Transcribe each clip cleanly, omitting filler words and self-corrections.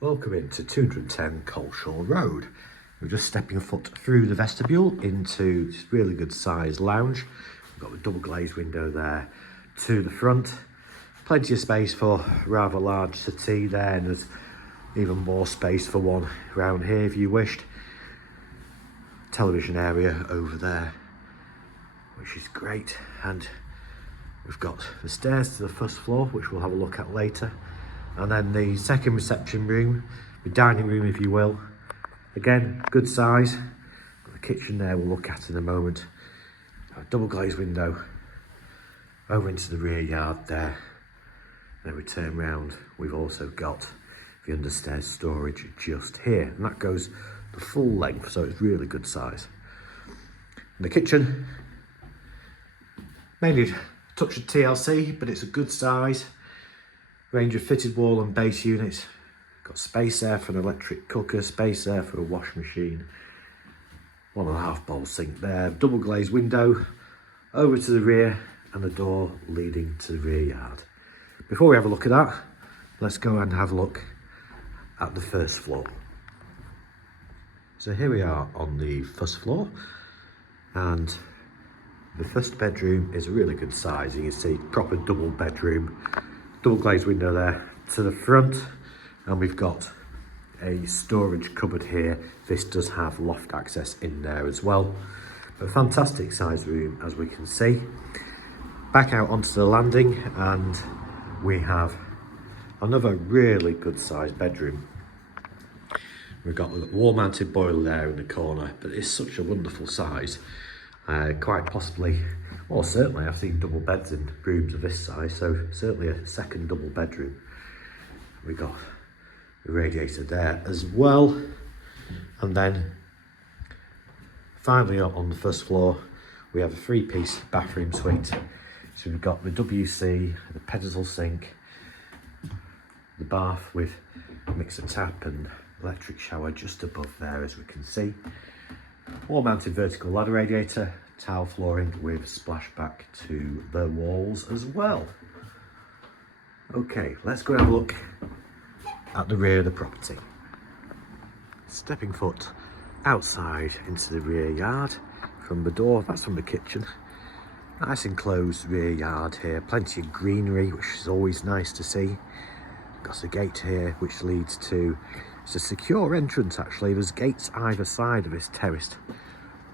Welcome into 210 Coalshaw Road. We're just stepping foot through the vestibule into this really good sized lounge. We've got the double glazed window there to the front. Plenty of space for a rather large settee there, and there's even more space for one around here if you wished. Television area over there, which is great. And we've got the stairs to the first floor, which we'll have a look at later. And then the second reception room, the dining room if you will. Again, good size. Got the kitchen there we'll look at in a moment. A double glazed window over into the rear yard there. Then we turn round, we've also got the understairs storage just here. And that goes the full length, so it's really good size. And the kitchen, mainly a touch of TLC, but it's a good size. Range of fitted wall and base units. Got space there for an electric cooker, space there for a wash machine. 1.5 bowl sink there. Double glazed window over to the rear and the door leading to the rear yard. Before we have a look at that, let's go and have a look at the first floor. So here we are on the first floor, and the first bedroom is a really good size. You can see proper double bedroom. Double glazed window there to the front, and we've got a storage cupboard here. This does have loft access in there as well. A fantastic size room, as we can see. Back out onto the landing, and we have another really good sized bedroom. We've got a wall mounted boiler there in the corner, but it's such a wonderful size. Quite possibly, or certainly I've seen double beds in rooms of this size, so certainly a second double bedroom. We've got the radiator there as well. And then finally on the first floor, we have a 3-piece bathroom suite. So we've got the WC, the pedestal sink, the bath with mixer tap and electric shower just above there, as we can see. Wall mounted vertical ladder radiator, tile flooring with splashback to the walls as well. Okay, let's go and have a look at the rear of the property. Stepping foot outside into the rear yard from the door, that's from the kitchen. Nice enclosed rear yard here, plenty of greenery, which is always nice to see. Got a gate here which leads to, it's a secure entrance actually. There's gates either side of this terraced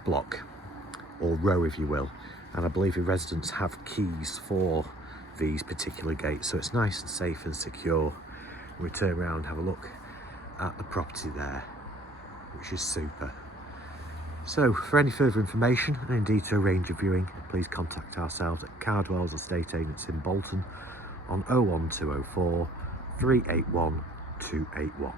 block, or row if you will, and I believe the residents have keys for these particular gates, so it's nice and safe and secure. We turn around and have a look at the property there, which is super. So for any further information and indeed to arrange a viewing, please contact ourselves at Cardwell's Estate Agents in Bolton on 01204 381 281.